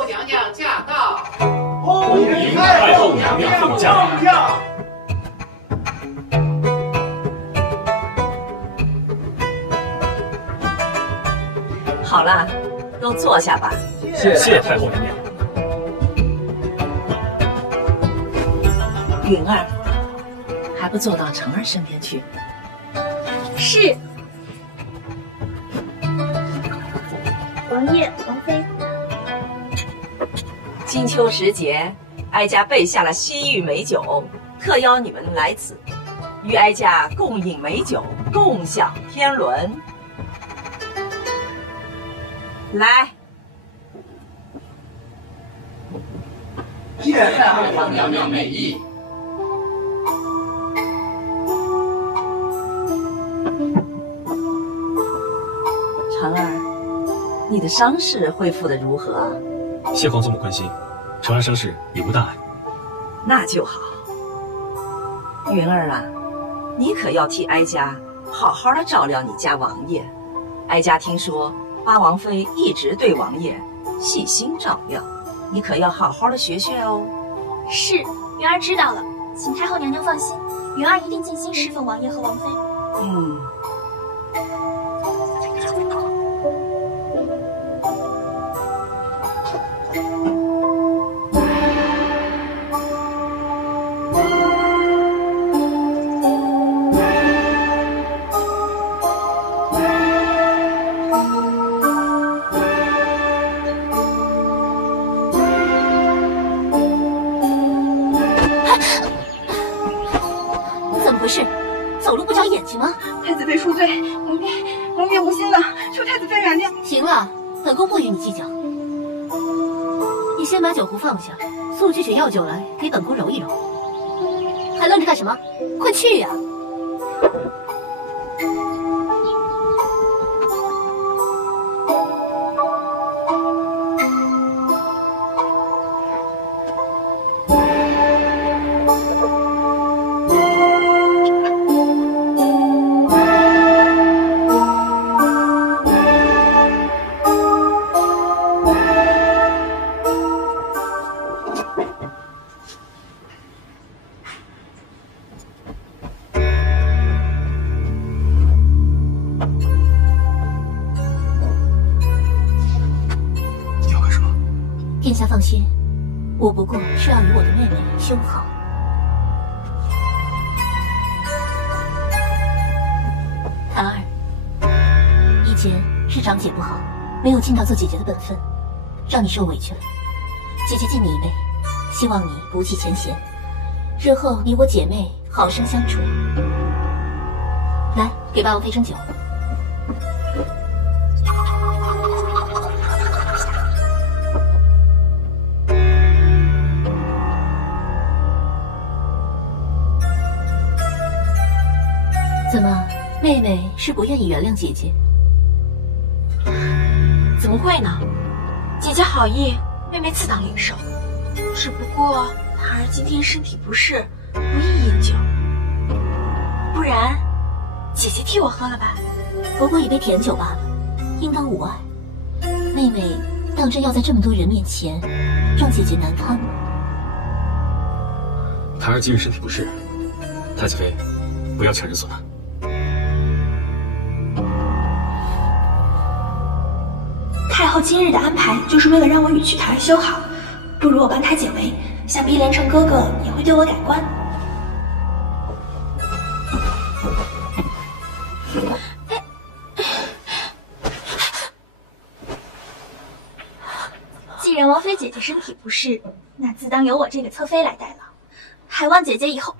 后娘娘驾到！恭迎太后娘娘后驾！好了，都坐下吧。谢太后娘娘。允儿，还不坐到成儿身边去？是。王爷、王妃，金秋时节，哀家备下了西域美酒，特邀你们来此，与哀家共饮美酒，共享天伦。来，谢太后娘娘美意。成儿，你的伤势恢复的如何啊？谢皇祖母关心，成儿伤势也无大碍。那就好。云儿啊，你可要替哀家好好的照料你家王爷。哀家听说八王妃一直对王爷细心照料，你可要好好的学学哦。是，云儿知道了，请太后娘娘放心，云儿一定尽心侍奉王爷和王妃。嗯。走路不长眼睛吗？太子妃恕罪，王爷无心了，求太子妃原谅。行了，本宫不与你计较。你先把酒壶放下，速去取药酒来，给本宫揉一揉。还愣着干什么？快去呀！殿下放心，我不过是要与我的妹妹修好。檀儿，以前是长姐不好，没有尽到做姐姐的本分，让你受委屈了。姐姐敬你一杯，希望你不计前嫌，日后你我姐妹好生相处。来，给八王妃斟酒。怎么，妹妹是不愿意原谅姐姐？怎么会呢？姐姐好意，妹妹自当领受。只不过檀儿今天身体不适，不宜饮酒。不然，姐姐替我喝了吧。不过一杯甜酒罢了，应当无碍。妹妹当真要在这么多人面前让姐姐难堪吗？檀儿今日身体不适，太子妃不要强人所难。太后今日的安排就是为了让我与去檀儿修好，不如我帮她解围，想必连城哥哥也会对我改观。既然王妃姐姐身体不适，那自当由我这个侧妃来代劳，还望姐姐以后。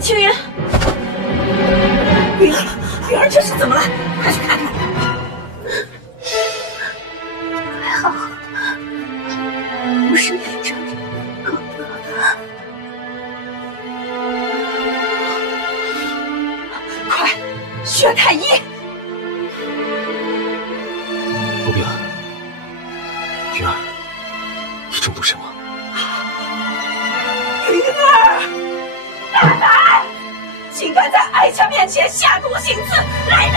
青云，云儿这是怎么了？快去看看。还好，不是连城哥哥。快，宣太医！不必了，云儿一中毒身亡。云儿，大胆，竟敢在哀哀家面前下毒行刺，来人！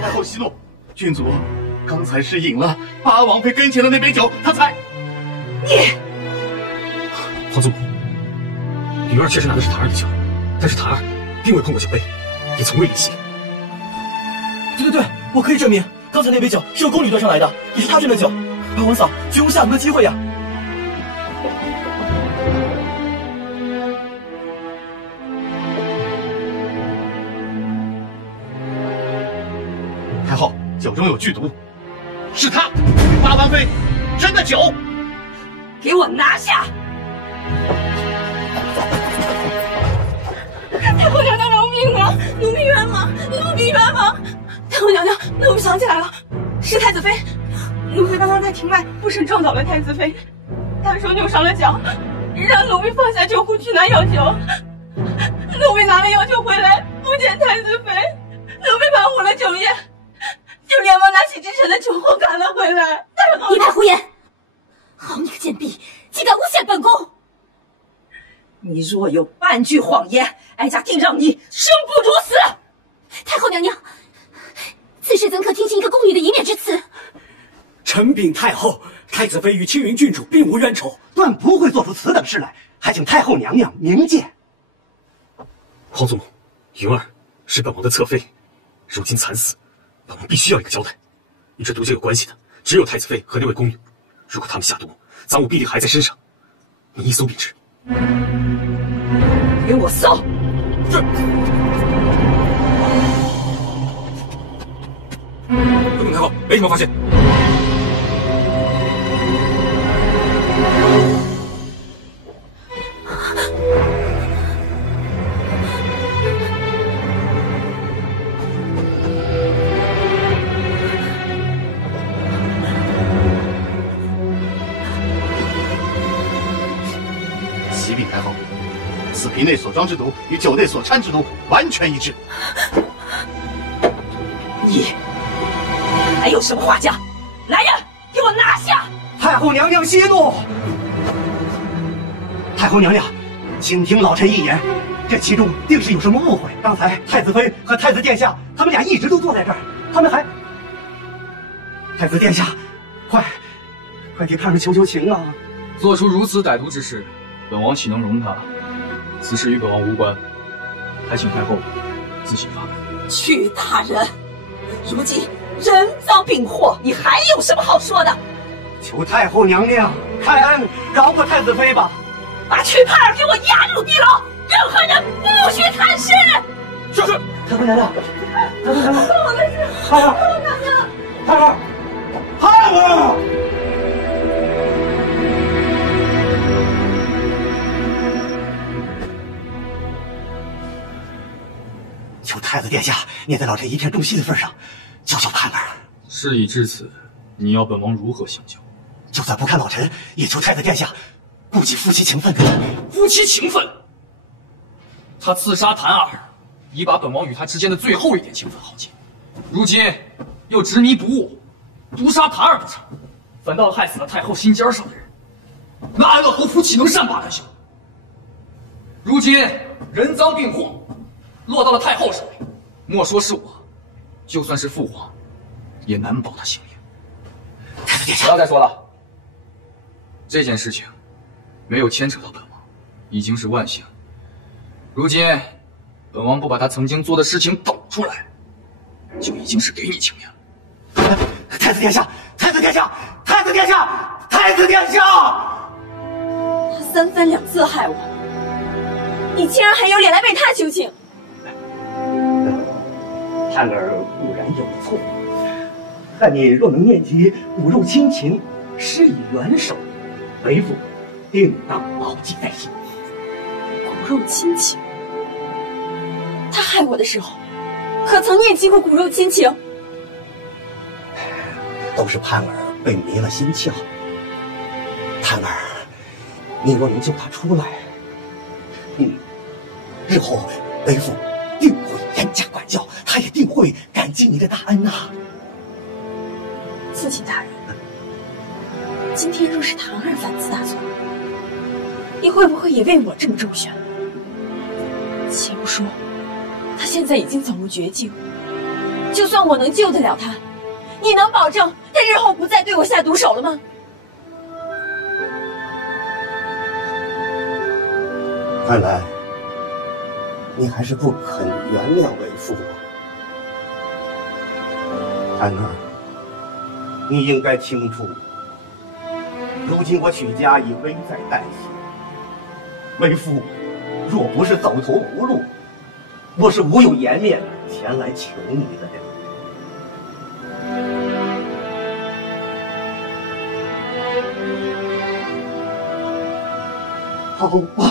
太后息怒，郡主刚才是饮了八王妃跟前的那杯酒，他才……你，皇祖母，允儿确实拿的是檀儿的酒，但是檀儿并未碰过酒杯，也从未离席。对，我可以证明，刚才那杯酒是由宫女端上来的，也是她斟的酒。八王嫂绝无下毒的机会呀！太后，酒中有剧毒，是他八王妃斟的酒，给我拿下！太后娘娘饶命啊！奴婢冤枉，奴婢冤枉！太后娘娘，奴婢想起来了，是太子妃。奴婢刚刚在庭外不慎撞倒了太子妃，她说扭伤了脚，让奴婢放下酒壶去拿药酒。奴婢拿了药酒回来，不见太子妃，奴婢把误了酒宴，就连忙拿起之臣的酒壶赶了回来。太后，你别胡言！好你个贱婢，竟敢诬陷本宫！你若有半句谎言，哀家定让你生不如死！太后娘娘，此事怎可听信一个宫女的一面之词？臣禀太后，太子妃与青云郡主并无冤仇，断不会做出此等事来，还请太后娘娘明鉴。皇祖母，云儿是本王的侧妃，如今惨死，本王必须要一个交代。与这毒酒有关系的，只有太子妃和那位宫女。如果他们下毒，赃物必定还在身上。你一搜便知。给我搜！是。回禀太后，没什么发现。启禀太后，此瓶内所装之毒与酒内所掺之毒完全一致。你还有什么话讲？来人，给我拿下！太后娘娘息怒。太后娘娘，请听老臣一言，这其中定是有什么误会。刚才太子妃和太子殿下他们俩一直都坐在这儿，他们还……太子殿下，快替盼儿求求情啊！做出如此歹毒之事，本王岂能容他？此事与本王无关，还请太后自行发落。去大人！如今人赃并获，你还有什么好说的？求太后娘娘开恩，饶过太子妃吧！把曲盼儿给我押入地牢，任何人不许探视！是。太后娘娘，太后娘娘，盼儿，盼儿，盼儿！求太子殿下念在老臣一片忠心的份上，救救盼儿。事已至此，你要本王如何相救？就算不看老臣，也求太子殿下顾及夫妻情分。夫妻情分？他刺杀檀儿，已把本王与他之间的最后一点情分耗尽，如今又执迷不悟，毒杀檀儿不成，反倒害死了太后心尖上的人，那安乐侯府岂能善罢甘休？如今人赃并获，落到了太后手里，莫说是我，就算是父皇，也难保他性命。太子殿下，不要再说了。这件事情没有牵扯到本王，已经是万幸。如今本王不把他曾经做的事情抖出来，就已经是给你情面了。太子殿下，太子殿下，太子殿下，太子殿下！他三番两次害我，你竟然还有脸来为他求情？盼儿固然有错，但你若能念及骨肉亲情，施以援手，为父定当牢记在心。骨肉亲情？他害我的时候，可曾念及过骨肉亲情？都是盼儿被迷了心窍。盼儿，你若能救他出来，日后为父定会严加管教，他也定会感激你的大恩呐。父亲大人，今天若是唐儿犯此大错，你会不会也为我这么周旋？且不说他现在已经走入绝境，就算我能救得了他，你能保证他日后不再对我下毒手了吗？看来你还是不肯原谅为父啊，安儿，你应该清楚，如今我曲家已危在旦夕，为父若不是走投无路，我是无有颜面前来求你的呀。好吧，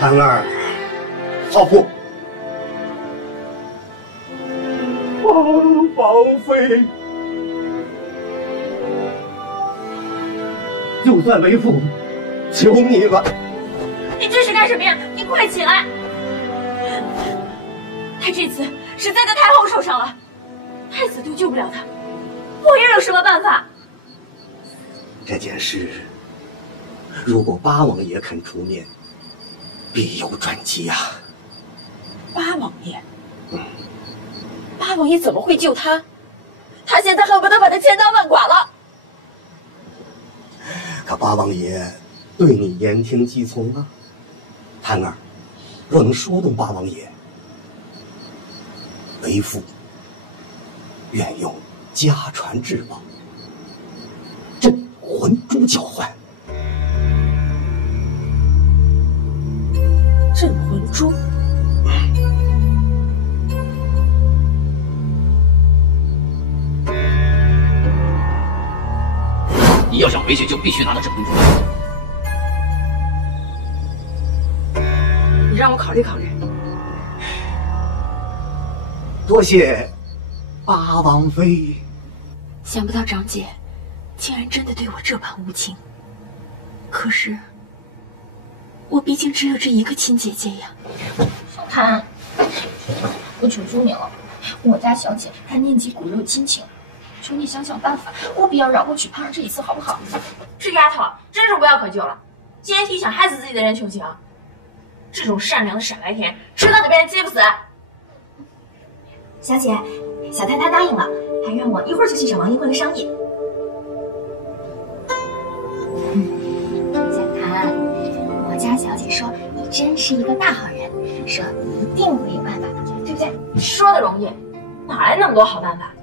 安儿，少妇，王妃，就算为父求你了。你这是干什么呀？你快起来！他这次是栽在太后手上了，太子都救不了他，我又有什么办法？这件事，如果八王爷肯出面，必有转机啊！八王爷，八王爷怎么会救他？他现在恨不得把他千刀万剐了。可八王爷对你言听计从啊，潘儿，若能说动八王爷，为父愿用家传至宝镇魂珠交换。镇魂珠。你要想回去，就必须拿到镇魂珠。你让我考虑考虑。多谢八王妃。想不到长姐竟然真的对我这般无情。可是我毕竟只有这一个亲姐姐呀。小谭，我求求你了，我家小姐还念及骨肉亲情，求你想想办法，务必要饶过曲盼儿这一次，好不好？这丫头真是无药可救了，竟然替想害死自己的人求情，这种善良的傻白甜，迟早得被人欺负死。小姐，小太太答应了，还让我一会儿就去找王英辉的商议。小谭，我家小姐说你真是一个大好人，说你一定会有办法的，对不对？你说的容易，哪来那么多好办法？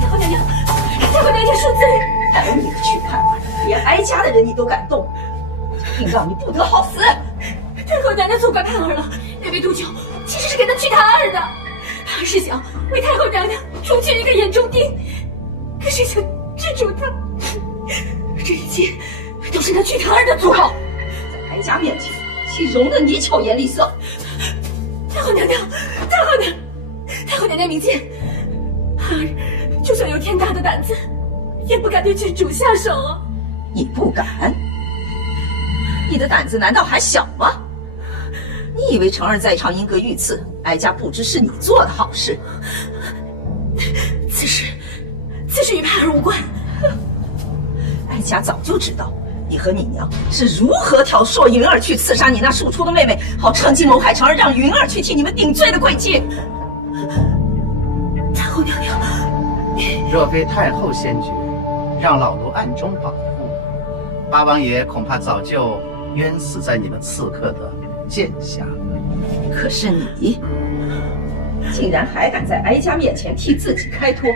太后娘娘，太后娘娘恕罪！哎，你个去看吧，连哀家的人你都敢动，定让你不得好死！太后娘娘错怪盼儿了，那杯毒酒其实是给她祛痰儿的，盼儿是想为太后娘娘除去一个眼中钉，可是想制住她，这一切都是那祛痰儿的错。在哀家面前，岂容得你巧言厉色？太后娘娘，太后娘娘明鉴，盼儿就算有天大的胆子，也不敢对郡主下手啊！你不敢？你的胆子难道还小吗？你以为成儿在场因歌遇刺，哀家不知是你做的好事？此事与盼儿无关。哀家早就知道你和你娘是如何挑唆云儿去刺杀你那庶出的妹妹，好趁机谋害成儿，让云儿去替你们顶罪的诡计。太后娘娘，若非太后先决，让老奴暗中保护，八王爷恐怕早就冤死在你们刺客的剑下了。可是你竟然还敢在哀家面前替自己开脱，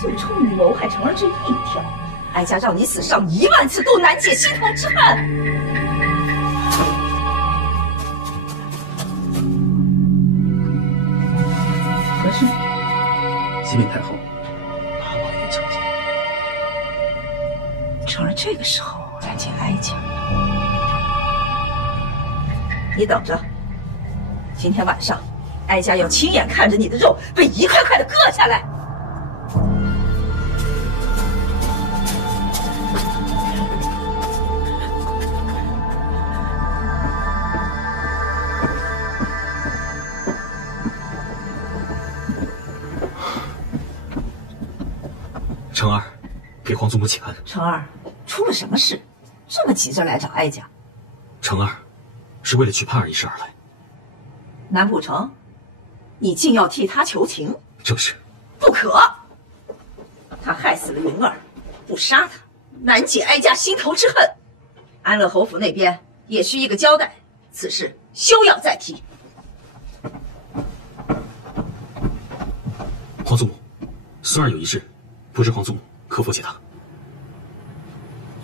就冲你谋害成儿这一条，哀家让你死上10000次都难解心头之恨。可是，启禀太后，八王爷求见。成儿这个时候来见哀家，你等着，今天晚上，哀家要亲眼看着你的肉被一块块的割下来。成儿，给皇祖母请安。成儿，出了什么事？这么急着来找哀家？成儿是为了娶盼儿一事而来。难不成你竟要替他求情？正是。不可！他害死了云儿，不杀他，难解哀家心头之恨。安乐侯府那边也需一个交代，此事休要再提。皇祖母，孙儿有一事，不知皇祖母可否解答？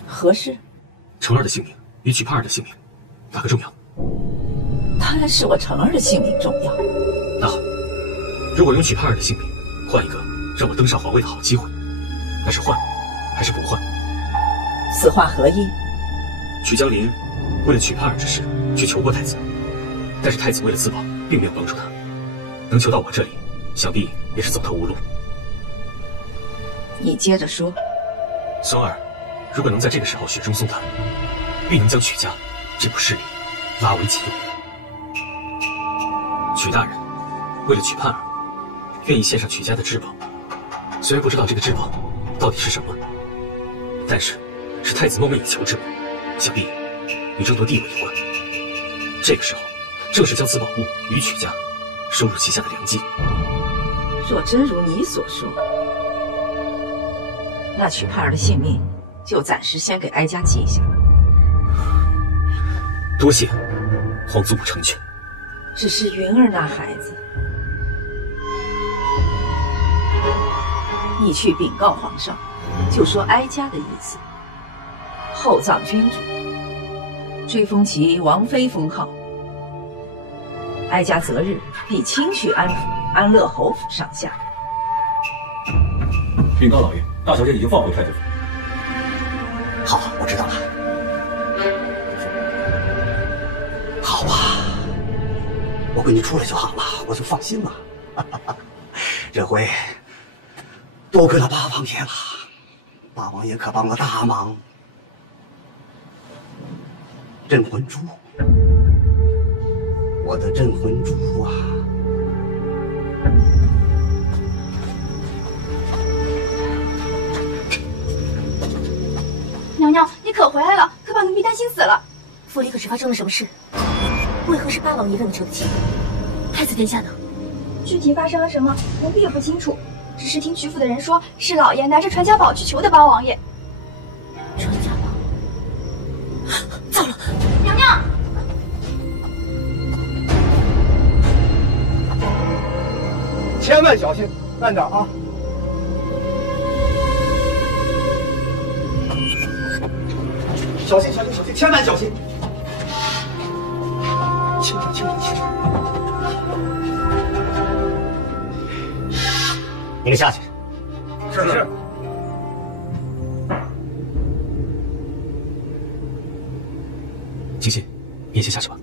何事？成儿的性命与娶盼儿的性命，哪个重要？当然是我成儿的性命重要。那好，如果用娶盼儿的性命换一个让我登上皇位的好机会，那是换还是不换？此话何意？曲江林为了娶盼儿之事去求过太子，但是太子为了自保，并没有帮助他。能求到我这里，想必也是走投无路。你接着说。孙儿如果能在这个时候雪中送炭，必能将曲家这股势力拉为己用。曲大人为了娶盼儿，愿意献上曲家的至宝。虽然不知道这个至宝到底是什么，但是是太子梦寐以求之物，想必与争夺地位有关。这个时候正是将此宝物与曲家收入旗下的良机。若真如你所说，那曲盼儿的性命就暂时先给哀家记下了。多谢皇祖母成全。只是云儿那孩子，你去禀告皇上，就说哀家的意思，厚葬君主，追封其王妃封号。哀家择日必亲去安抚安乐侯府上下。禀告老爷，大小姐已经放回太子府。好，我知道了。好啊，我闺女出来就好了，我就放心了。这回多亏了八王爷了，八王爷可帮了大忙。镇魂珠，我的镇魂珠啊！娘娘，你可回来了，可把奴婢担心死了。府里可是发生了什么事？为何是八王爷问了这个情？太子殿下呢？具体发生了什么，奴婢也不清楚，只是听曲府的人说，是老爷拿着传家宝去求的八王爷。传家宝？糟了！娘娘，千万小心，慢点啊！小心，小心，小心，千万小心！轻点，轻点，轻点。你们下去。是。清心，你也先下去吧。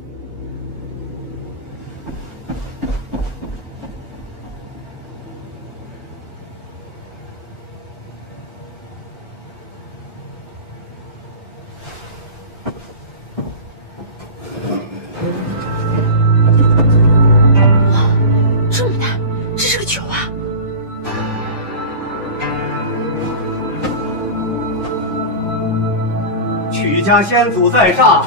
这么大，这是个球啊！曲家先祖在上。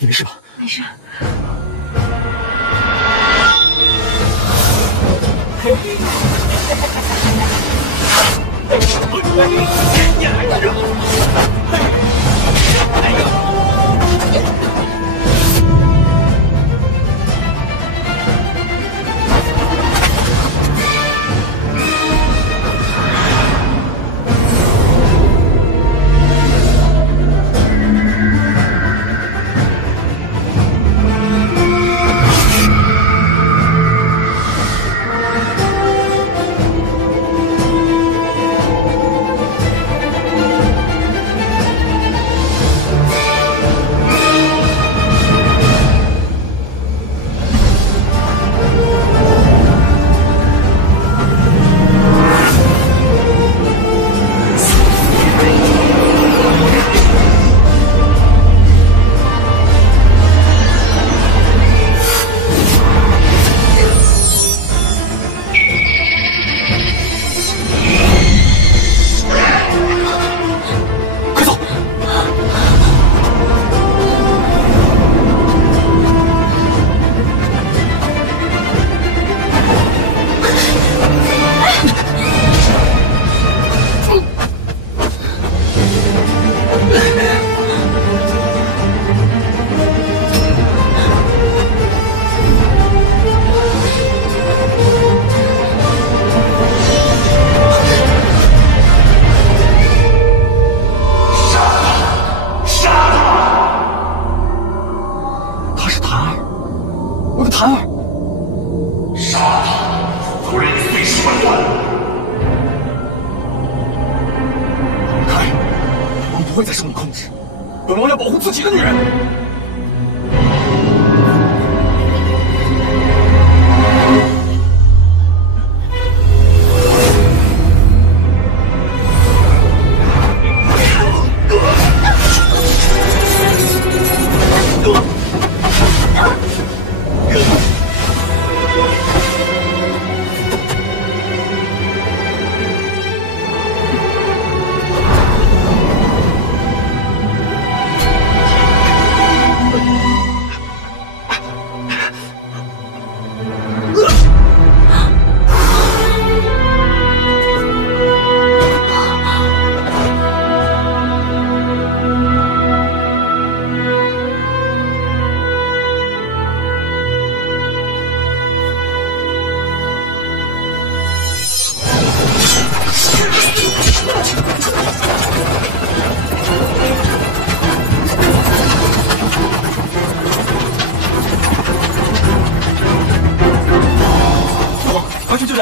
你没事吧？没事。你来干什么？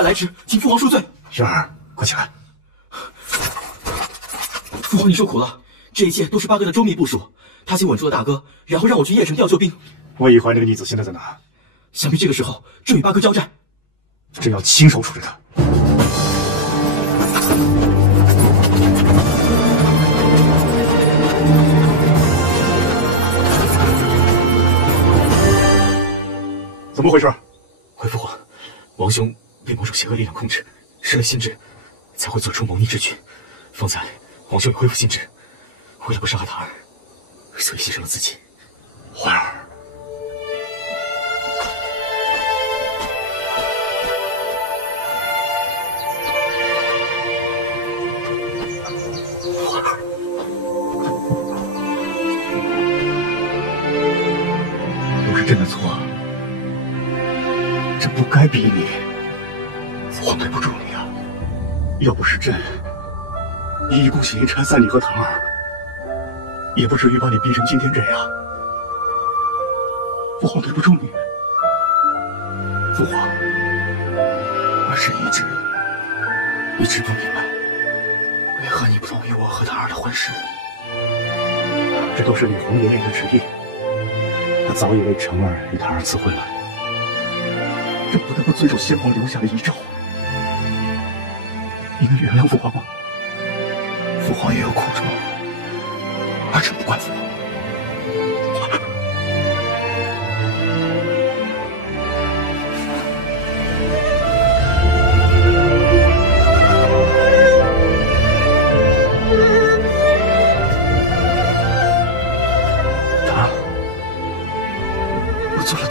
来迟，请父皇恕罪。雪儿，快起来！父皇，你受苦了。这一切都是八哥的周密部署，他先稳住了大哥，然后让我去邺城调救兵。魏一怀这个逆子现在在哪？想必这个时候正与八哥交战。朕要亲手处理他。怎么回事？回父皇，王兄被某种邪恶力量控制，失了心智，才会做出谋逆之举。方才王兄已恢复心智，为了不伤害他儿，所以牺牲了自己。环儿，环儿，都是朕的错，朕不该逼你。父皇对不住你啊！要不是朕一意孤行拆散你和唐儿，也不至于把你逼成今天这样。父皇对不住你。父皇，儿臣一直不明白，为何你不同意我和唐儿的婚事。这都是李红爷爷的旨意，他早已为成儿与唐儿赐婚了，朕不得不遵守先皇留下的遗诏。你能原谅父皇吗？父皇也有苦衷，儿臣不怪父皇。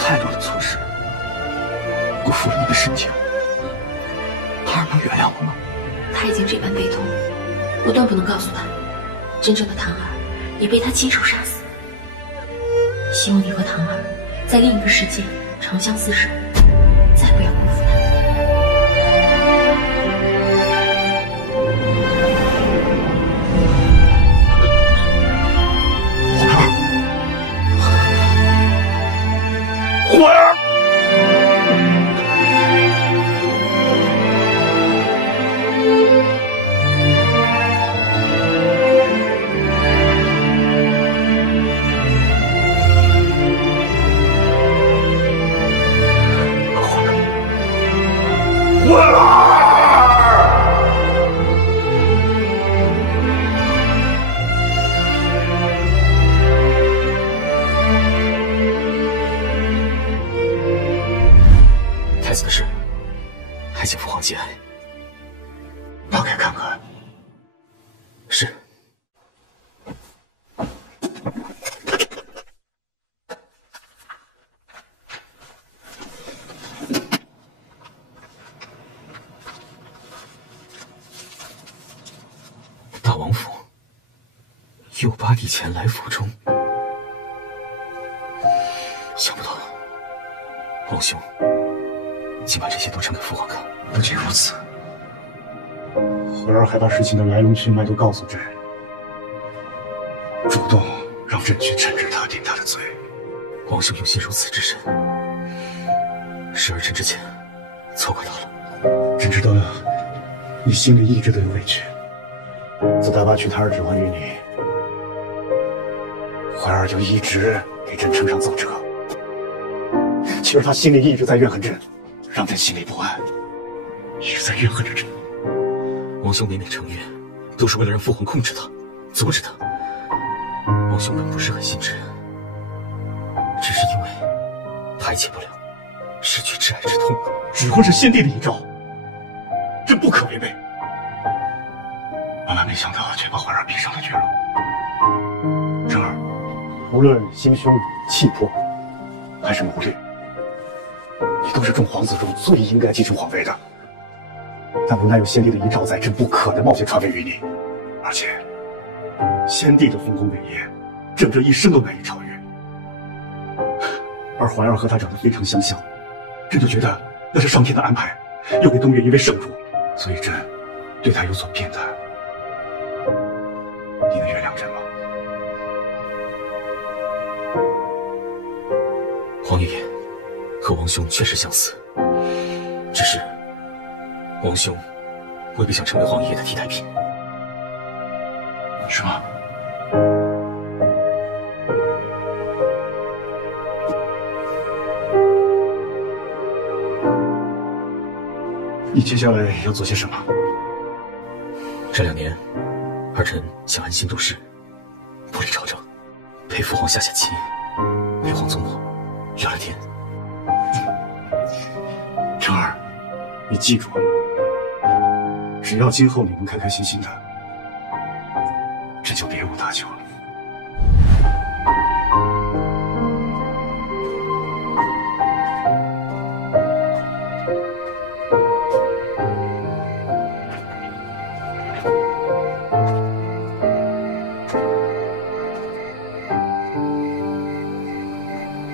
太多的错事，辜负了你的深情。他儿能原谅我吗？他已经这般悲痛，我断不能告诉他，真正的唐儿已被他亲手杀死。希望你和唐儿在另一个世界长相厮守，再不要辜负他。怀儿，怀儿。太子的事，还请父皇节哀。打开看看。是。大王府，右八弟前来府中，想不到王兄竟把这些都呈给父皇看。不仅如此，怀儿还把事情的来龙去脉都告诉朕，主动让朕去惩治他，定他的罪。王兄有心如此之深，是儿臣之前错怪他了。朕知道你心里一直都有委屈。自大巴娶他儿指还于你，怀儿就一直给朕呈上奏折。其实他心里一直在怨恨朕，让朕心里不安，一直在怨恨着朕。王兄每每成约，都是为了让父皇控制他，阻止他。王兄本不是狠心之人，只是因为排解不了失去挚爱之痛。指婚是先帝的遗诏，朕不可违背。万万没想到，却把怀儿逼上了绝路。然而，无论心胸、气魄，还是谋略，你都是众皇子中最应该继承皇位的。但无奈有先帝的遗诏在，朕不可能冒险传位于你。而且，先帝的丰功伟业，朕这一生都难以超越。而怀儿和他长得非常相像，朕就觉得那是上天的安排，又给东岳一位圣主，所以朕对他有所偏袒。你能原谅朕吗？皇爷爷和王兄确实相似，只是王兄未必想成为皇爷爷的替代品，是吗？你接下来要做些什么？这2年，儿臣想安心度世，不理朝政，陪父皇下下棋，陪皇宗母聊聊天。成儿，你记住，只要今后你能开开心心的，朕就别无他求了。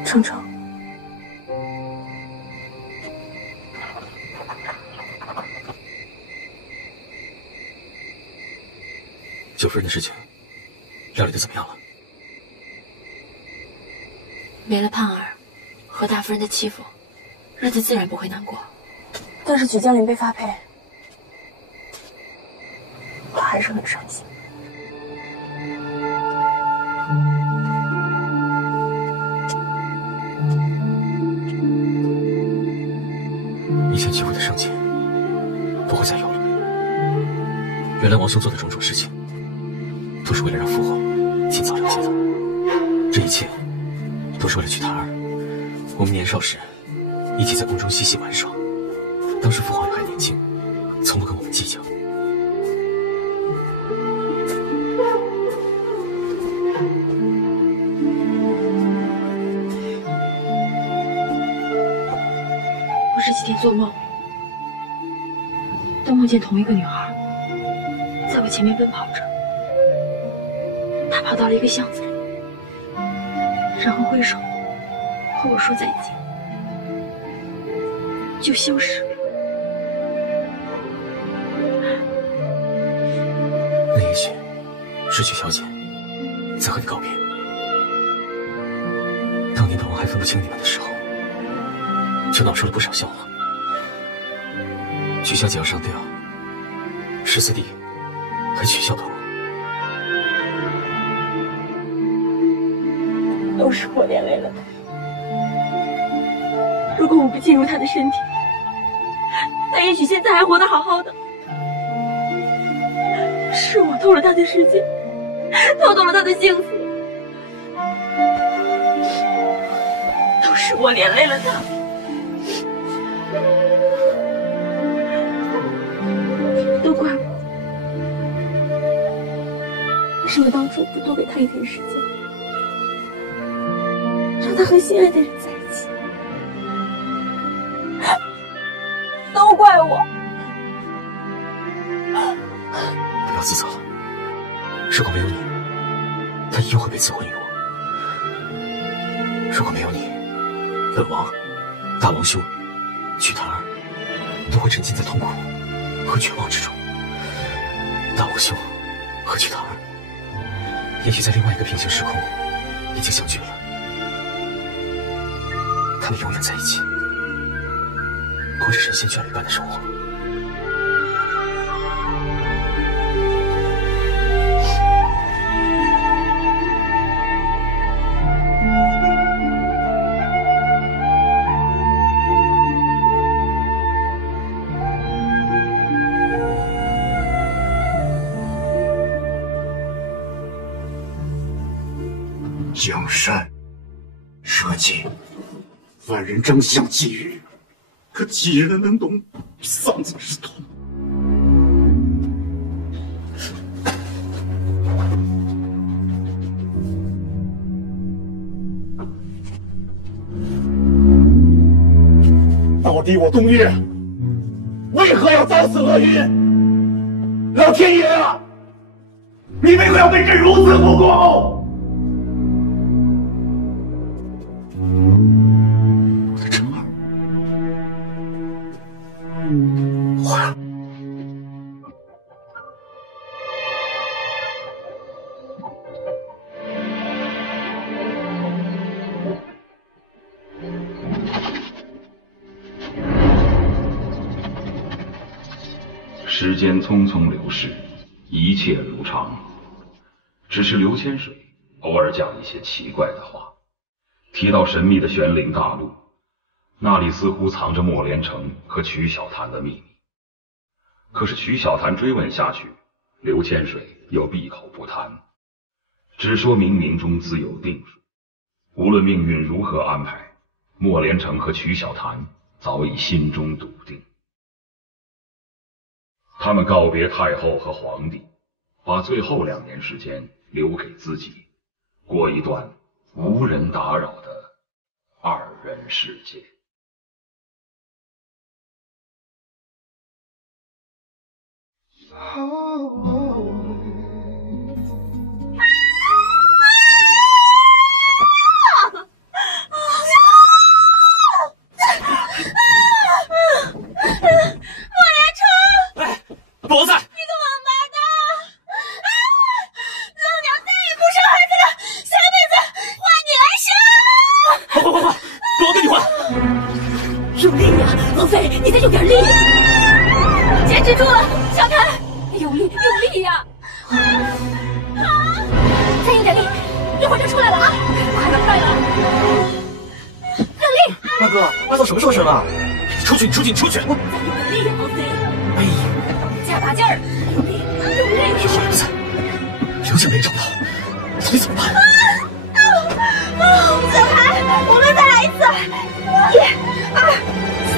程程，九夫人的事情料理的怎么样了？没了胖儿和大夫人的欺负，日子自然不会难过。但是举将领被发配，我还是很伤心。以前欺负的伤情不会再有了。原来王兄做的种种事情，都是为了让父皇尽早了解他。这一切都是为了娶她儿。我们年少时一起在宫中嬉戏玩耍，当时父皇也还年轻，从不跟我们计较。这几天做梦，都梦见同一个女孩在我前面奔跑着。她跑到了一个巷子里，然后挥手和我说再见，就消失了。那也许是曲小姐在和你告别。当年本王还分不清你们的时候，就闹出了不少笑话。曲小姐要上吊，十四弟还取笑本王，都是我连累了他。如果我不进入他的身体，他也许现在还活得好好的。是我偷了他的时间，偷走了他的幸福，都是我连累了他。都怪我，为什么当初不多给他一点时间，让他和心爱的人在一起？都怪我。不要自责了，如果没有你，他一定会被赐婚于我。如果没有你，本王、大王兄、曲檀儿都会沉浸在痛苦和绝望之中。大王兄和曲檀儿，也许在另外一个平行时空已经相聚了，他们永远在一起，过着神仙眷侣般的生活。江山社稷，凡人争相觊觎，可几人能懂丧子之痛？到底我东岳为何要遭此厄运？老天爷啊，你为何要被朕如此不公？时间匆匆流逝，一切如常。只是刘千水偶尔讲一些奇怪的话，提到神秘的玄灵大陆，那里似乎藏着莫连成和曲小檀的秘密。可是曲小檀追问下去，刘千水又闭口不谈，只说冥冥中自有定数，无论命运如何安排，莫连成和曲小檀早已心中笃定。他们告别太后和皇帝，把最后2年时间留给自己，过一段无人打扰的2人世界。本王在。你个王八蛋！老娘再也不生孩子了，下辈子换你来生！快！本王跟你换。用力呀，王妃，你再用点力！坚持住了，小檀，用力呀！再用点力，一会儿就出来了啊！快了！用力！大哥，二嫂什么时候生啊？出去！再用点力呀，王妃！哎呀！加把劲儿，用力！好儿子，刘家没人找不到，到底怎么办？小檀，我们再来一次，1、2、3！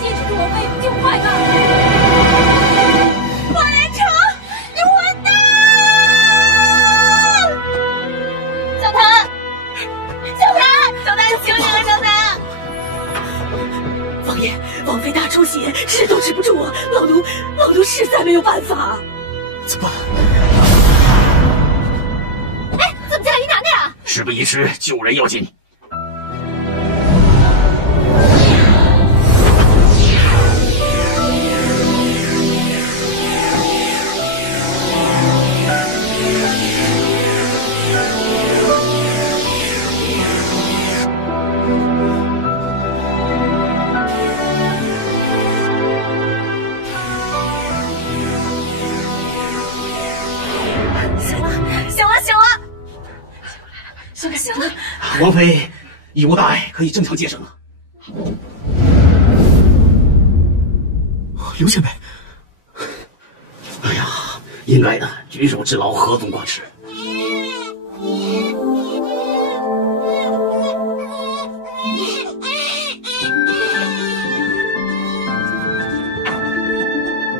坚持住，王妃，就快了！莫连成，你混蛋！小檀，求求王妃大出血，治都治不住啊！老奴实在没有办法。怎么办？哎，怎么在里哪呢？事不宜迟，救人要紧。行了，王妃已无大碍，可以正常接生了。刘前辈，哎呀，应该的，举手之劳，何总挂齿。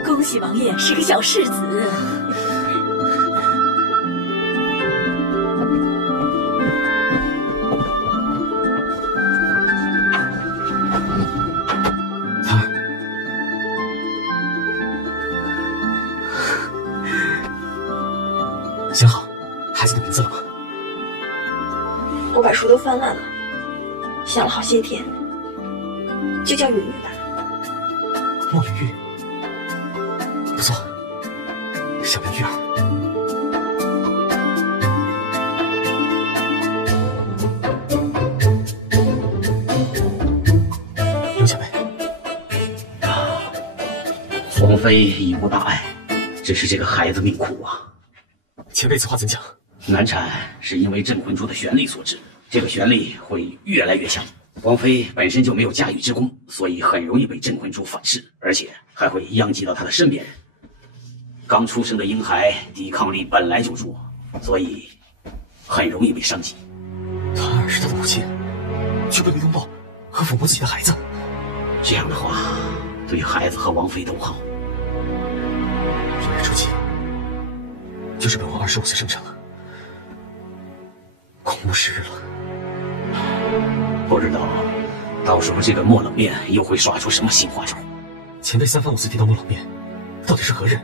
恭喜王爷是个小世子。想好孩子的名字了吗？我把书都翻烂了，想了好些天，就叫云云吧。莫云玉，不错，小云玉儿。刘前辈，皇妃已无大碍，只是这个孩子命苦啊。前辈此话怎讲？难产是因为镇魂珠的玄力所致，这个玄力会越来越强。王妃本身就没有驾驭之功，所以很容易被镇魂珠反噬，而且还会殃及到她的身边人。刚出生的婴孩抵抗力本来就弱，所以很容易被伤及。檀儿是他的母亲，却不能拥抱和抚摸自己的孩子，这样的话，对孩子和王妃都好。1月初7，就是本王25岁生辰了，恐怖10日了。不知道到时候这个莫冷面又会耍出什么新花招。前辈3番5次提到莫冷面，到底是何人？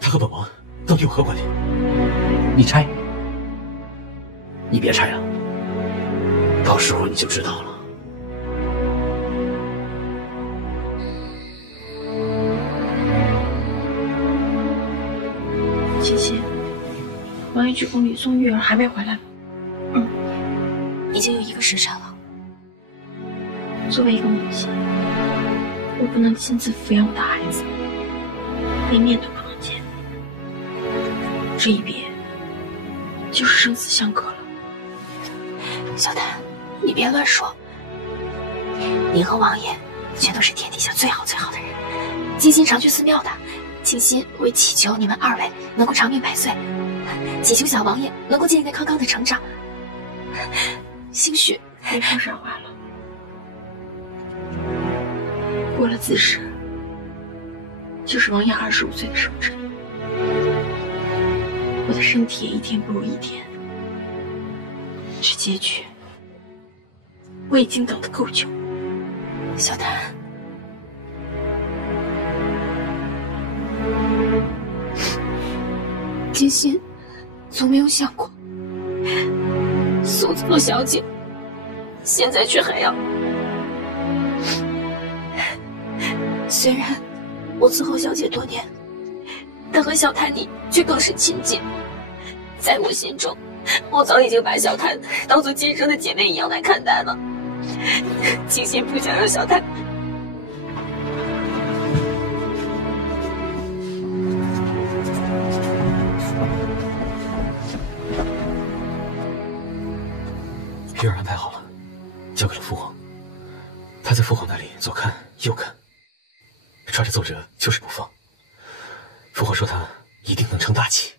他和本王到底有何关联？你猜？你别猜了，到时候你就知道了。姐姐，王爷去宫里送玉儿还没回来吗？已经有1个时辰了。作为一个母亲，我不能亲自抚养我的孩子，连面都不能见。这一别，就是生死相隔了。小檀，你别乱说。您和王爷全都是天底下最好最好的人。金心常去寺庙的，倾心为祈求你们2位能够长命百岁，祈求小王爷能够健健康康的成长。兴许别说傻话了。过了子时，就是王爷25岁的生辰。我的身体也一天不如一天，这结局我已经等得够久。小檀，金心从没有想过宋子洛小姐现在却还要。虽然我伺候小姐多年，但和小檀你却更是亲近。在我心中，我早已经把小檀当作亲生的姐妹一样来看待了。金心不想让小檀玉儿安排好了，交给了父皇。他在父皇那里左看右看，抓着奏折就是不放。父皇说他一定能成大器。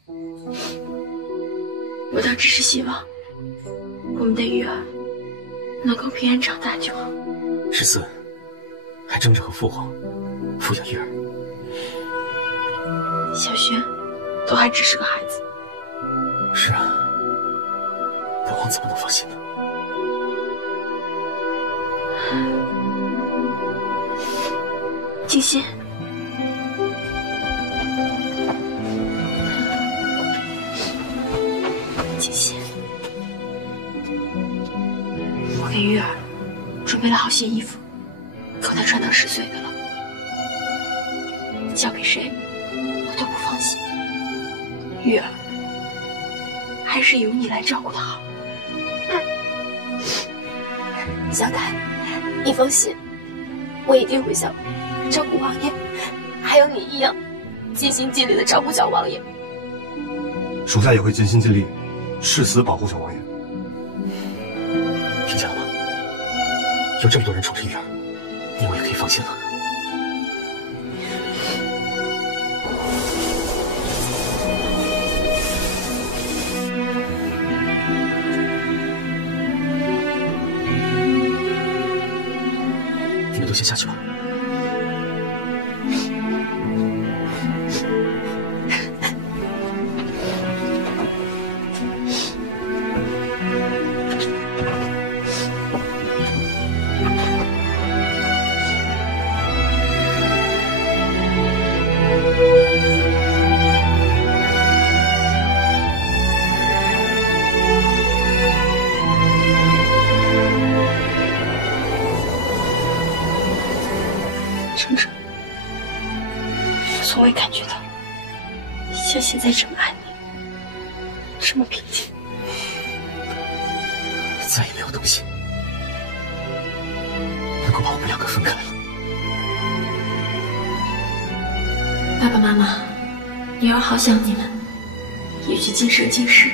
我倒只是希望我们的玉儿能够平安长大就好。14还争着和父皇抚养玉儿。小轩都还只是个孩子。是啊，本王怎么能放心呢？静心，静心，我给玉儿准备了好些衣服，够她穿到10岁的了。交给谁，我都不放心。玉儿，还是由你来照顾她好。小檀，你放心，我一定会像照顾王爷，还有你一样，尽心尽力的照顾小王爷。属下也会尽心尽力，誓死保护小王爷。听见了吗？有这么多人宠着玉儿，你我也可以放心了。你们都先下去吧。程程，我从未感觉到像现在这么安宁，这么平静。再也没有东西能够把我们两个分开了。爸爸妈妈，女儿好想你们，也许今生今世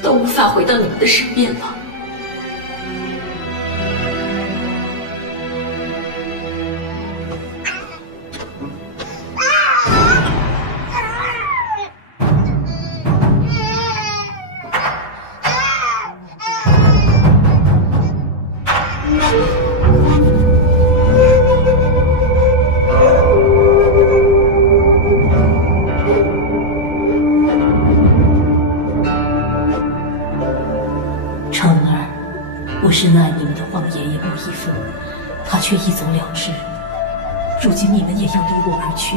都无法回到你们的身边了。深爱你们的皇爷爷穆一峰，他却一走了之。如今你们也要离我而去，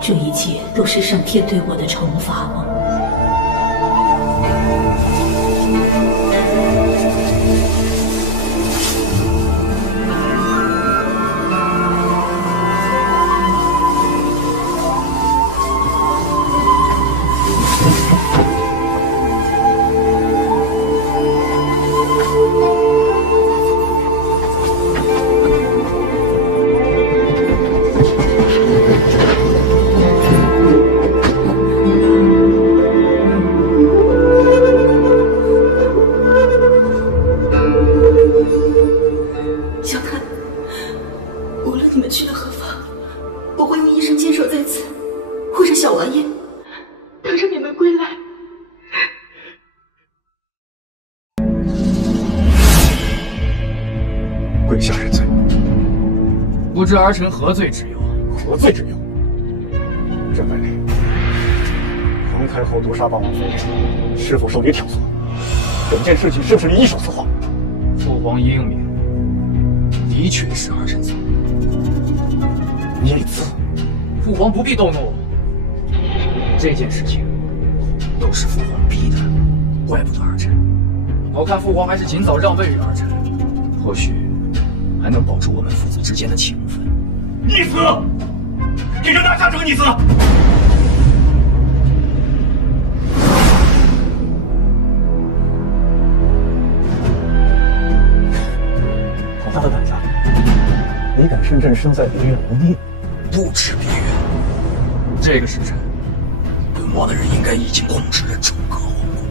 这一切都是上天对我的惩罚吗？跪下认罪。不知儿臣何罪之有？何罪之有？这位皇太后毒杀霸王妃，是否受你挑唆？整件事情是不是你一手策划？父皇英明，的确是儿臣做的。逆子！父皇不必动怒，这件事情都是父皇逼的，怪不得儿臣。我看父皇还是尽早让位于儿臣，或许还能保住我们父子之间的情分。逆子！给人拿下这个逆子！好大的胆子！你敢深圳生在别院无昵？不止别院，这个时辰，本王的人应该已经控制了整个皇宫。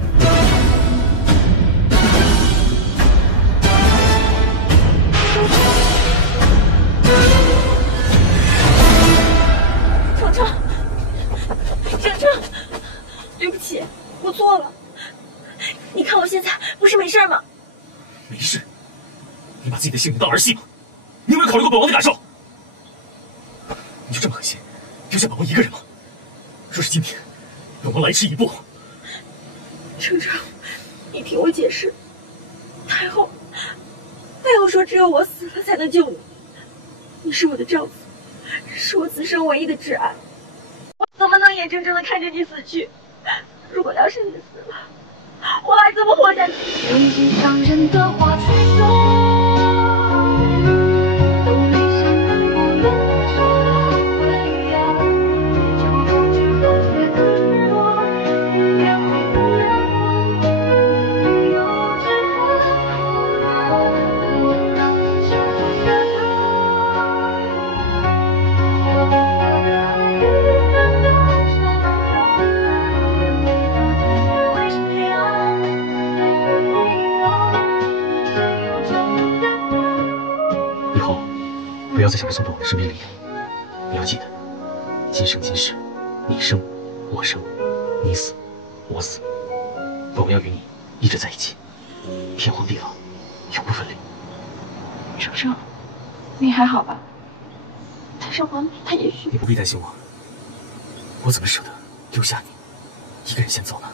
程程，程程，对不起，我错了。你看我现在不是没事吗？没事。你把自己的性命当儿戏吗？你有没有考虑过本王的感受？你就这么狠心，丢下本王一个人吗？若是今天本王来迟一步，程程，你听我解释。太后说只有我死了才能救你，你是我的丈夫，是我此生唯一的挚爱。我怎么能眼睁睁的看着你死去？如果要是你死了，我还怎么活下去？人际伤人的话去说，都没想过分手的回呀，就不知风雪自若，然后不让我有只恨不让情的他，我不能让一人的伤。以后不要再想着从本王的身边离开，你要记得，今生今世，你生我生，你死我死，本王要与你一直在一起，天荒地老，永不分离。生生，你还好吧？太上皇他也许……你不必担心我，我怎么舍得丢下你一个人先走呢？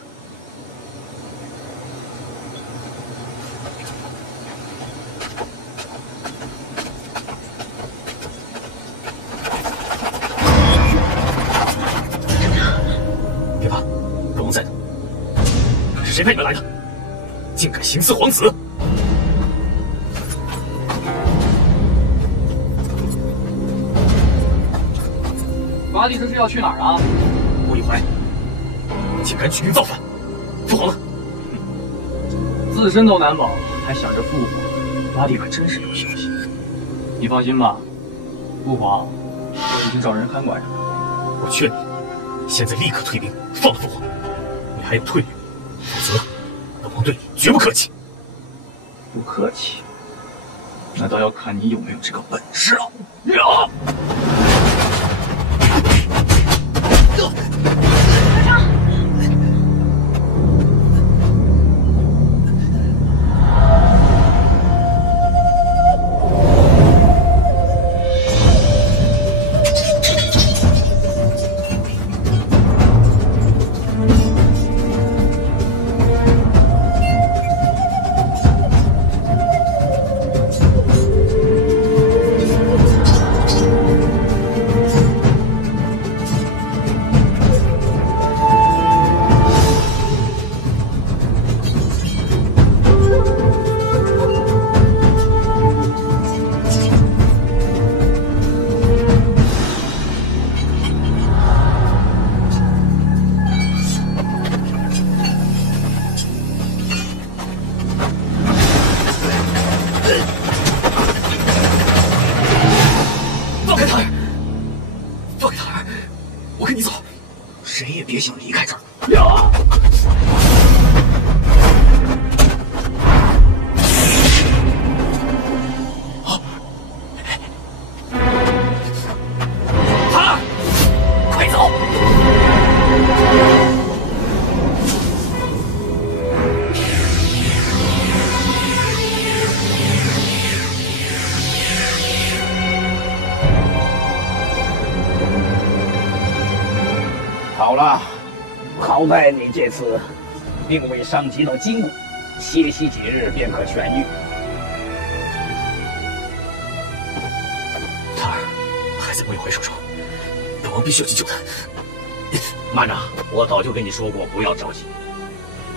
别怕，本王在呢。是谁派你们来的？竟敢行刺皇子！八弟这是要去哪儿啊？莫一怀，竟敢举兵造反！父皇呢？自身都难保，还想着父皇，八弟可真是有孝心。你放心吧，父皇已经找人看管着呢。我劝你，现在立刻退兵，放了父皇。你还有退路，否则本王对你绝不客气。不客气，那倒要看你有没有这个本事了。别想离开这儿！他，快走！好了，好在你这次并未伤及到筋骨，歇息几日便可痊愈。他儿还在莫有怀手中，本王必须要去救他。慢着，我早就跟你说过，不要着急。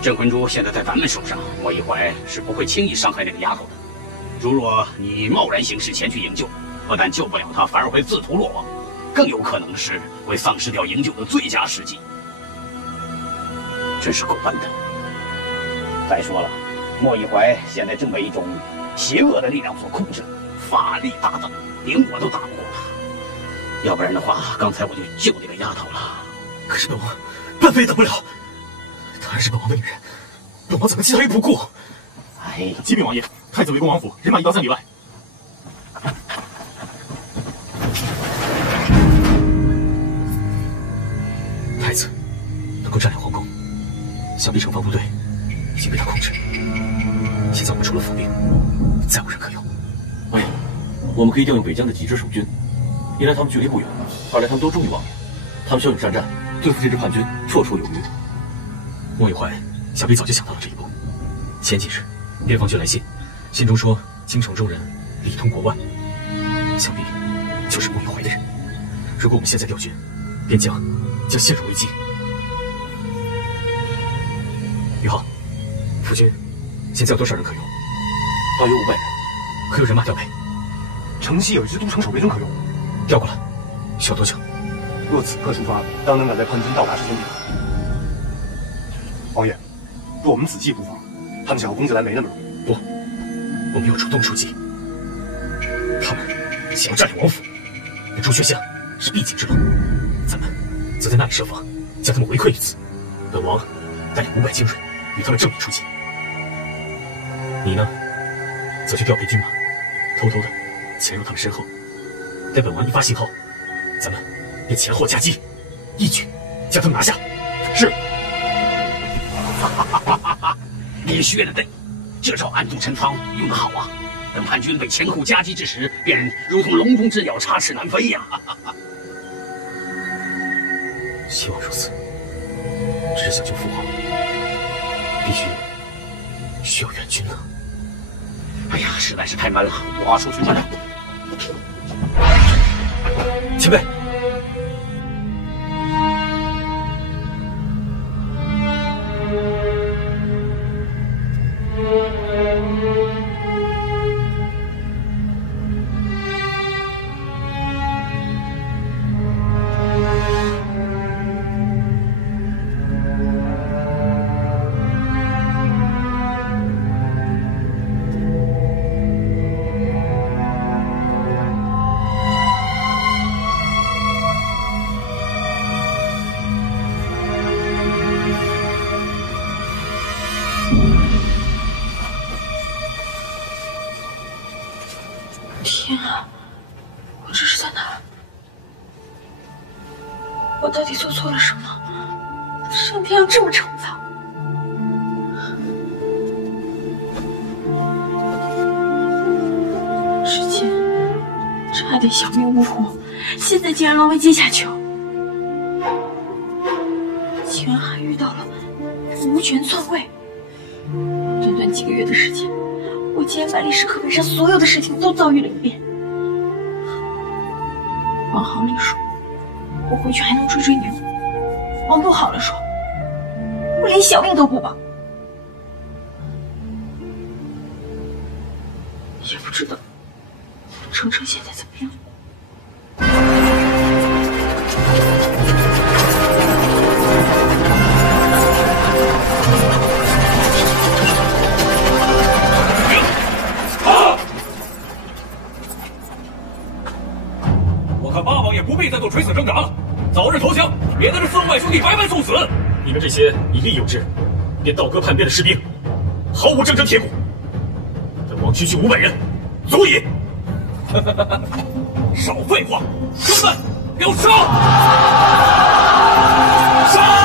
镇魂珠现在在咱们手上，莫一怀是不会轻易伤害那个丫头的。如若你贸然行事前去营救，不但救不了她，反而会自投罗网。更有可能是会丧失掉营救的最佳时机，真是够笨的。再说了，莫一怀现在正被一种邪恶的力量所控制，法力大增，连我都打不过他。要不然的话，刚才我就救那个丫头了。可是本王半辈等不了，她儿是本王的女人，本王怎么弃她于不顾？哎，启禀王爷，太子围攻王府，人马已到3里外。太子能够占领皇宫，想必城防部队已经被他控制。现在我们除了府兵，再无人可用。王爷，我们可以调用北疆的几支守军，一来他们距离不远，二来他们都忠于王爷，他们骁勇善战，对付这支叛军绰绰有余。莫有怀想必早就想到了这一步。前几日边防军来信，信中说京城中人里通国外，想必就是莫有怀的人。如果我们现在调军，边疆将陷入危机。宇浩，夫君现在有多少人可用？大约500人，可有人马调配？城西有一支都城守备军可用，调过来。需要多久？若此刻出发，当能赶在叛军到达时间点。王爷，若我们仔细布防，他们想要攻进来没那么容易。不，我们要主动出击。他们想要占领王府，那朱雀巷是必经之路，咱们则在那里设防，将他们围困于此。本王带领500精锐与他们正面出击。你呢，则去调配军马，偷偷的潜入他们身后，待本王一发信号，咱们便前后夹击，一举将他们拿下。是。你学的对，这招暗度陈仓用得好啊！等叛军被前后夹击之时，便如同笼中之鸟，插翅难飞呀！希望如此。只是想救父皇，必须需要援军呢。哎呀，实在是太闷了，我要出去了。前辈。天啊，我这是在哪儿？我到底做错了什么？上天要这么惩罚？之前差点小命呜呼，现在竟然沦为阶下囚，竟然还遇到了无权篡位。短短几个月的时间，我竟然把历史课本上所有的事情都遭遇了一遍。往好里说，我回去还能追牛；往不好了说，我连小命都不保。也不知道程程现在怎么样。我看八王爷不必再做垂死挣扎了，早日投降，免得这4万兄弟白白送死。你们这些以利诱之，便倒戈叛变的士兵，毫无铮铮铁骨。本王区区500人，足矣。少废话，兄们，给我杀！杀！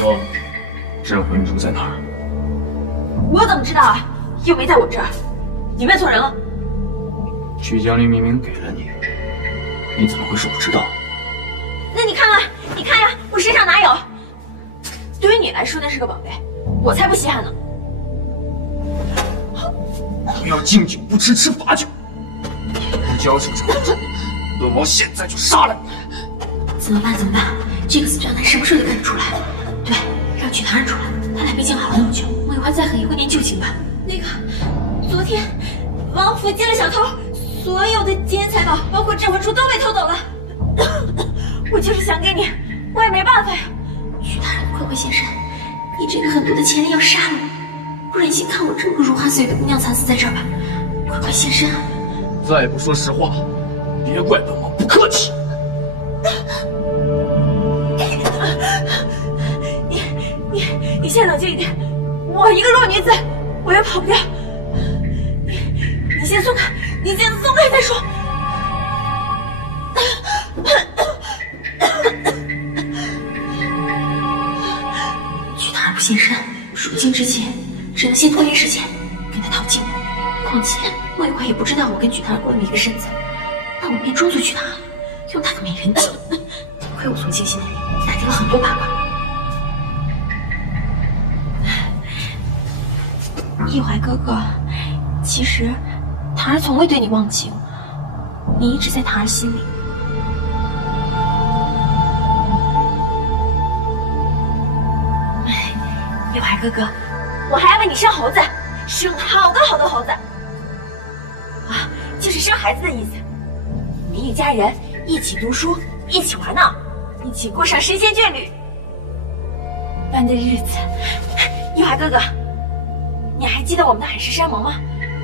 说，镇魂珠在哪儿？我怎么知道啊？又没在我这儿，你问错人了。曲将军明明给了你，你怎么会说不知道？那你看看，你看呀，我身上哪有？对于你来说那是个宝贝，我才不稀罕呢。不要敬酒不吃吃罚酒，不交手这个阵，本王现在就杀了你！怎么办？怎么办？这个死渣男什么时候就干得出来？对，让曲唐人出来，他俩毕竟好了那么久，莫有花再狠也会念旧情吧？那个，昨天王府接了小偷，所有的金银财宝，包括镇魂珠都被偷走了。我就是想给你，我也没办法呀。曲唐人，快快现身！你这个狠毒的前任要杀了我！不忍心看我这么个如花似玉的姑娘惨死在这儿吧？快快现身啊！再不说实话，别怪本王不客气。你先冷静一点，我一个弱女子，我也跑不掉。你先松开，你先松开再说。曲唐儿不现身，入京之前只能先拖延时间，跟他套近乎。况且莫一怀也不知道我跟曲唐儿过了一个身子，那我便装作曲唐儿，用他个美人计。亏我从清溪那里打听了很多八卦。一怀哥哥，其实唐儿从未对你忘情，你一直在唐儿心里。一怀哥哥，我还要为你生猴子，生好多好多猴子。啊，就是生孩子的意思。你们一家人一起读书，一起玩闹，一起过上神仙眷侣般的日子。一怀哥哥，你还记得我们的海誓山盟吗？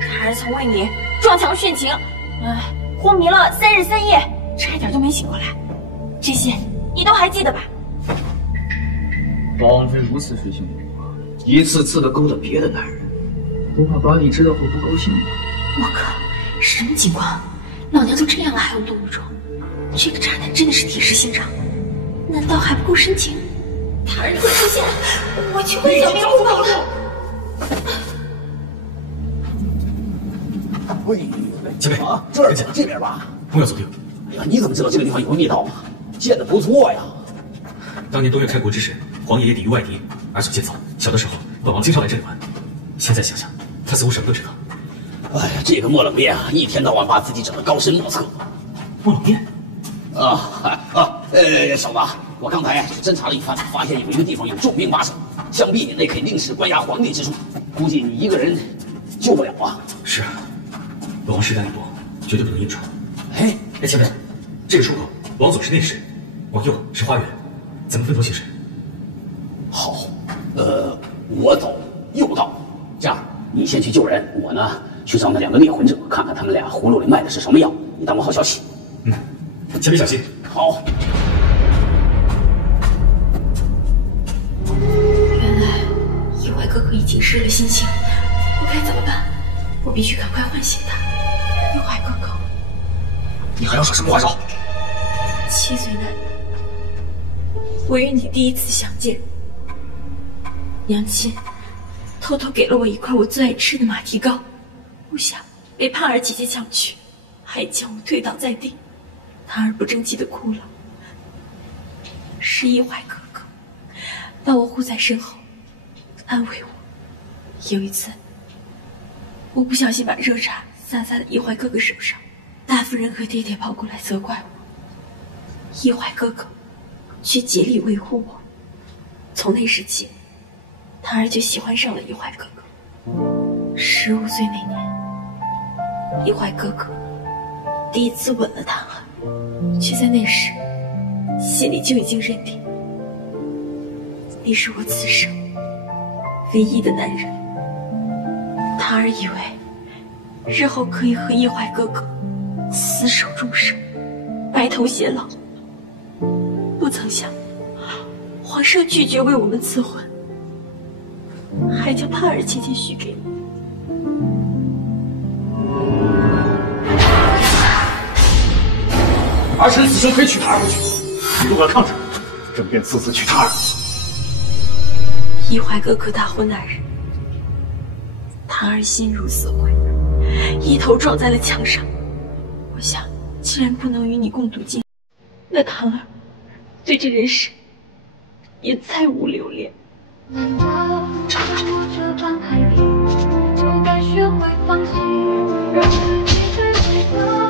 唐儿曾为你撞墙殉情，昏迷了3日3夜，差一点都没醒过来。这些你都还记得吧？宝王妃如此水性杨花，一次次的勾搭别的男人，不怕八弟知道后不高兴吗？我靠，什么情况？老娘都这样了还要动武装？这个渣男真的是铁石心肠，难道还不够深情？唐儿，你快出现，我去为小命不保了。喂，前辈啊，这儿这边吧。不要走丢。哎呀，你怎么知道这个地方有密道啊？建的不错呀。当年东岳开国之时，皇爷也抵御外敌，而所建造。小的时候，本王经常来这里玩。现在想想，他似乎什么都知道。哎呀，这个莫冷面啊，一天到晚把自己整得高深莫测。莫冷面？小子，我刚才侦查了一番，发现有一个地方有重兵把守，想必那肯定是关押皇帝之处，估计你一个人救不了啊。是啊，本王势单力薄，绝对不能硬闯。哎，前辈，这个出口，往左是内室，往右是花园，咱们分头行事。好，我走右道，这样你先去救人，我呢去找那2个猎魂者，看看他们俩葫芦里卖的是什么药，你当我好消息。前辈小心。好。原来一怀哥哥已经失了心性，我该怎么办？我必须赶快唤醒他。一怀哥哥，你还要说什么花招7岁那年，我与你第一次相见，娘亲偷偷给了我一块我最爱吃的马蹄糕，不想被盼儿姐姐抢去，还将我推倒在地。唐儿不争气的哭了，是一怀哥哥把我护在身后，安慰我。有一次，我不小心把热茶洒在了一怀哥哥手上，大夫人和爹爹跑过来责怪我，一怀哥哥却竭力维护我。从那时起，唐儿就喜欢上了一怀哥哥。15岁那年，一怀哥哥第一次吻了唐儿，却在那时心里就已经认定，你是我此生唯一的男人。唐儿以为日后可以和一怀哥哥厮守终生，白头偕老，不曾想皇上拒绝为我们赐婚，还将盼儿姐姐许给我。儿臣此生非娶她而不娶，你如果抗旨，朕便赐死娶她儿。一怀哥可大婚男人，檀儿心如死灰，一头撞在了墙上。我想，既然不能与你共度今，那檀儿对这人世也再无留恋。这般海底，就该学会放弃，让自己最美的。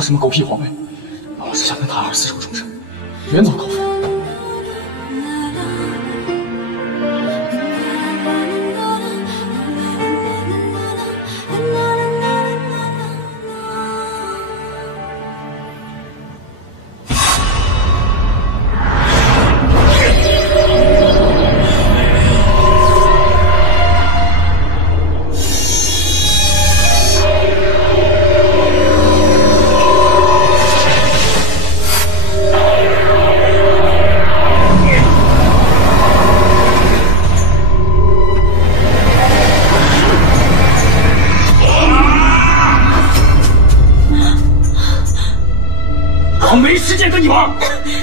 什么狗屁皇位！本王只想跟檀儿厮守终生，远走高飞。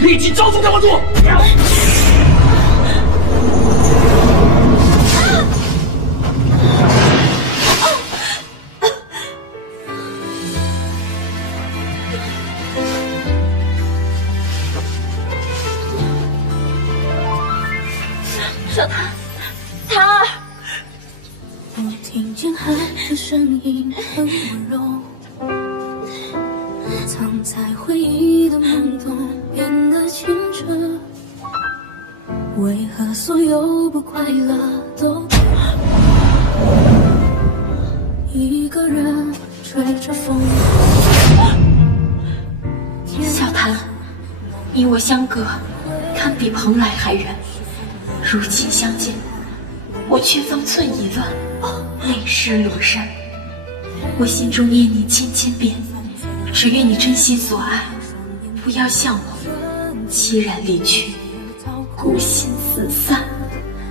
立即招送掉我主！小檀，檀儿，我听见海的声音很温柔。 藏在回忆的梦中，变得清澈。为何所有不快乐都一个人吹着风？小檀，你我相隔，堪比蓬莱海远。如今相见，我却方寸已乱，泪湿庐山。我心中念你千千遍。 只愿你真心所爱，不要向我凄然离去，孤心四散。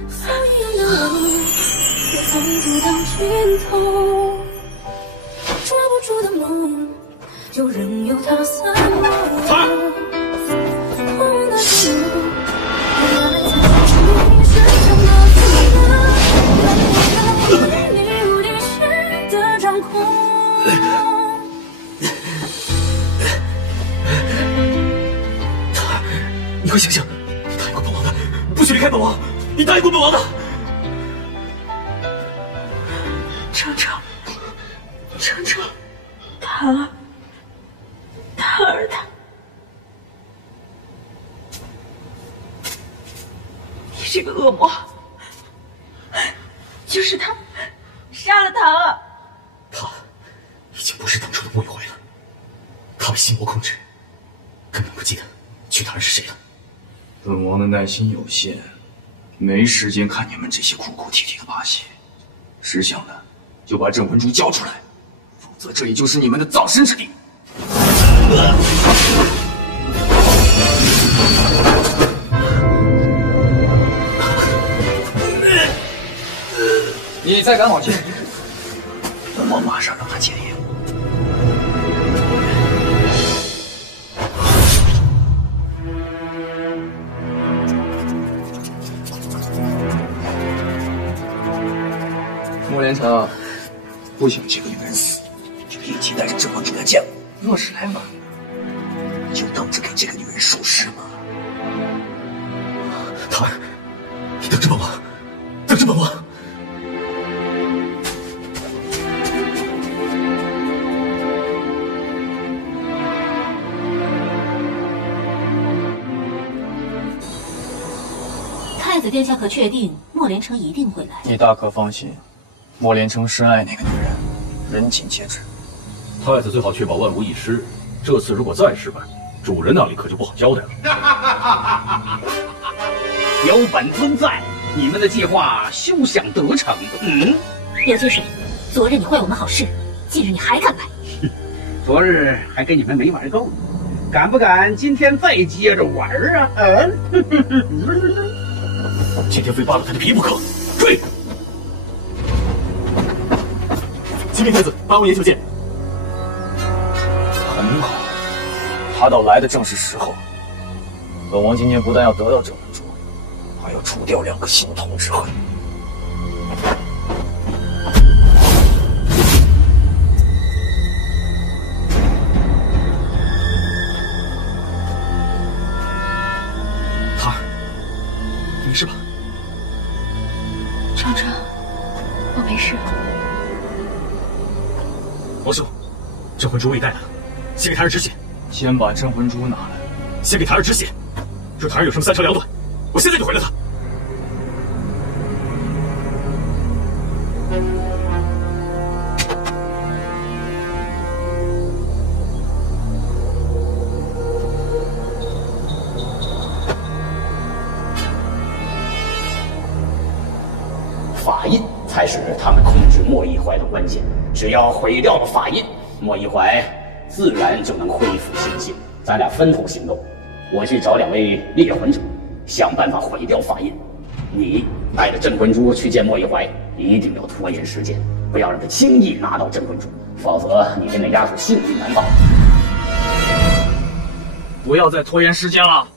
所有的梦也曾走到尽头，抓不住的梦，就任由它散落。痛的心，原来在你身上的自由，被你无底线的掌控。 你快醒醒！你答应过本王的，不许离开本王！你答应过本王的。程程，程程，檀儿，檀儿他，你这个恶魔，就是他杀了檀儿。他已经不是当初的穆雨怀了，他被心魔控制，根本不记得娶檀儿是谁了。 本王的耐心有限，没时间看你们这些哭哭啼啼的把戏。识相的就把镇魂珠交出来，否则这里就是你们的葬身之地。你再敢往前一步，本王马上让他检验。 穆连城，不想这个女人死，就一起带着镇魂珠来见我。若是来晚，就等着给这个女人收尸吧。子殿下可确定莫连成一定会来？你大可放心，莫连成深爱那个女人，人尽皆知。太子最好确保万无一失。这次如果再失败，主人那里可就不好交代了。有本尊在，你们的计划休想得逞。柳千水，昨日你坏我们好事，今日你还敢来？昨日还跟你们没玩够呢，敢不敢今天再接着玩啊？今天非扒了他的皮不可！追！启禀太子，八王爷求见。很好，他倒来的正是时候。本王今天不但要得到郑文珠，还要除掉2个心头之恨。塔儿，你没事吧？程程，我没事。王兄，镇魂珠我已带来了，先给塔儿止血。先把镇魂珠拿来。先给塔儿止血。若塔儿有什么三长两短，我现在就毁了他。法印才是他们控制莫一怀的关键，只要毁掉了法印，莫一怀自然就能恢复信心。咱俩分头行动，我去找2位猎魂者，想办法毁掉法印。你带着镇魂珠去见莫一怀，一定要拖延时间，不要让他轻易拿到镇魂珠，否则你跟那丫头性命难保。不要再拖延时间了。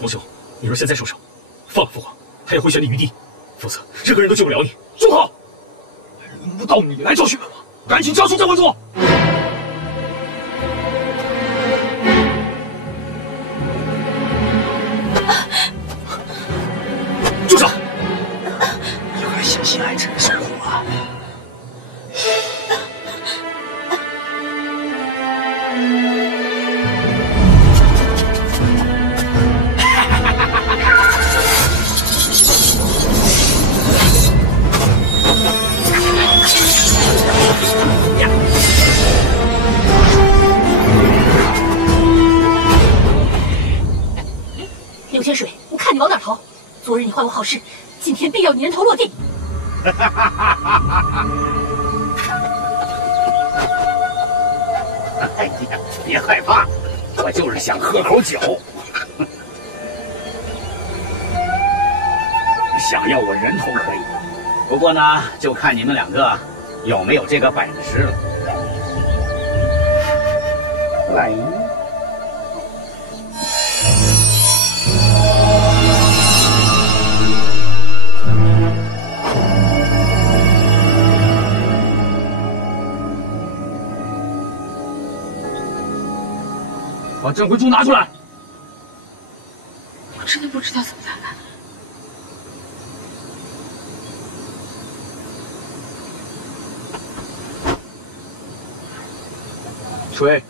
王兄，你若现在收手，放了父皇，还有回旋的余地，否则任何人都救不了你。住口！轮不到你来教训本王，赶紧交出镇魂珠！住手！你还相信爱臣生活啊？柳千水，我看你往哪逃！昨日你坏我好事，今天必要你人头落地！哎呀，别害怕，我就是想喝口酒。想要我人头可以，不过呢，就看你们2个有没有这个本事了。来。把镇魂珠拿出来！我真的不知道怎么办。锤。